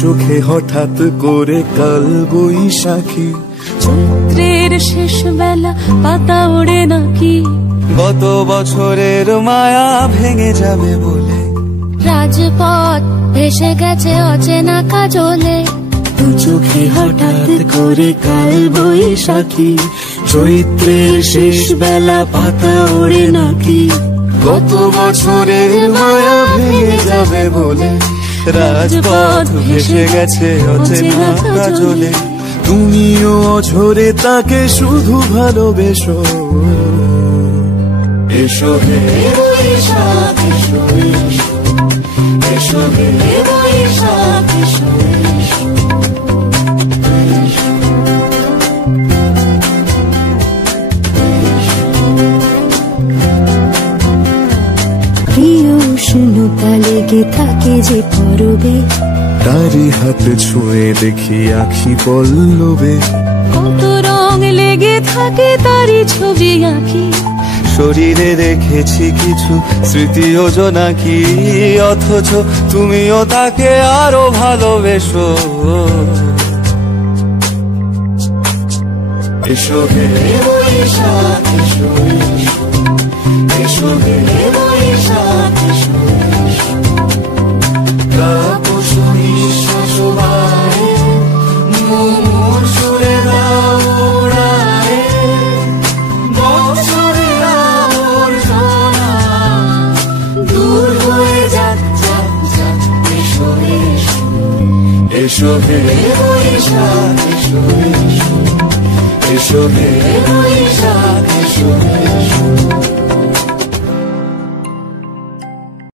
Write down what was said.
চোখে হঠাৎ করে কাল বৈশাখী, চৈত্রের শেষ বেলা পাতা ওড়ে নাকি, গত বছরের মায়া ভেঙে যাবে বলে, রাজপথ ভেসে গেছে অচেনা কাজলে, দু চোখে হঠাৎ করে কাল বৈশাখী, চৈত্রের শেষ বেলা পাতা ওড়ে নাকি, গত বছরের মায়া ভেঙে যাবে বলে, রাজপথ ভেসে গেছে অচেনা কাজলে, তুমিও অঝরে তাকে শুধু ভালোবেসো। এসো হে বৈশাখ এসো, এসো হে বৈশাখ এসো। প্রিয় উষ্ণতা লেগে থাকে যে পরবে, তারি হাত ছুঁয়ে দেখি আখি পল্লবে, কত রং লেগে থাকে তারই ছবি আঁকি, শরীরে রেখেছি কিছু স্মৃতি ও জোনাকি, অথচ তুমিও তাকে আরো ভালোবেসো। এসো হে বৈশাখ এসো, এসো হে বৈশাখ এসো, তাপস নিঃশ্বাস বাড়ে, মুমুর সুরে দাও উড়ায়ে, বছরের আবর্জনা দূর হয়ে যাক যাক যাক। এসো এসো, এসো হে বৈশাখ এসো, এসো হে বৈশাখ এসো।